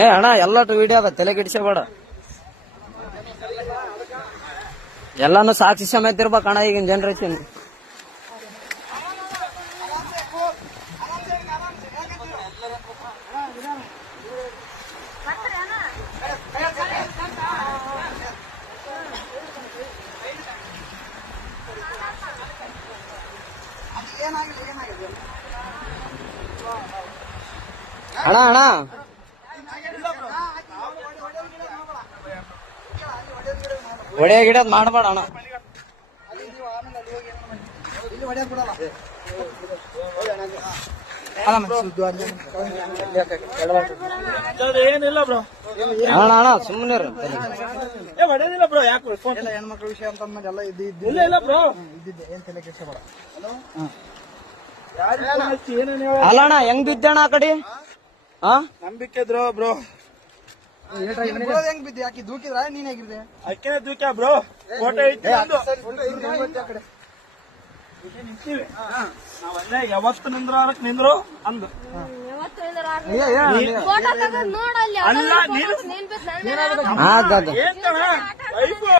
ಏ ಅಣ್ಣ ಎಲ್ಲಟು ವಿಡಿಯೋ ಅದ ತಲೆ ಕೆಡಿಸಬೇಡ. ಎಲ್ಲಾನು ಸಾಕ್ಷಿ ಸಮೇತ ಇರ್ಬೇಕಣ್ಣ ಈಗಿನ ಜನರೇಷನ್. ಅಣ್ಣ ಅಣ್ಣ ಒಡೆಯ ಗಿಡದ್ ಮಾಡಬೇಡ ಅಣ್ಣ. ಏನಿಲ್ಲ ಬ್ರೋ ಅಣ್ಣ ಅಣ್ಣ ಸುಮ್ಮನೆ ಹೊಡೆದಿಲ್ಲ ಬ್ರೋ. ಯಾಕೆ ಹೆಣ್ಮಕ್ಳ ವಿಷಯ ಅಂತಂದ್ಮೇಲೆ ಎಲ್ಲ ಇಲ್ಲ ಬ್ರೋ ಇದ್ದಿದ್ದೆ. ಏನ್ ತಲೆ ಕೆಡಿಸಬೇಡ. ಅಲ್ಲ ಅಣ್ಣ ಹೆಂಗ್ ಬಿದ್ದಣ್ಣ ಆ ಕಡೆ? ನಂಬಿಕೆ ಇದ್ರು ಬ್ರೋ. ಹೆಂಗ್ ಬಿದ್ದೆ? ಯಾಕೆ ದೂಕಿದ್ರ ನೀನ್ ಹೇಗಿದ್ದೆ? ಅಕ್ಕಿನ ದೂಕ್ಯ ಬ್ರೋ. ಫೋಟೋ ಐತಿ ನಿಂತೀವಿ ನಾವಲ್ಲೇ ಯಾವತ್ತು ನಿಂದ್ರು ಅಂದು ಅಲ್ಲ ನೀನು ಆಗ ಏನ್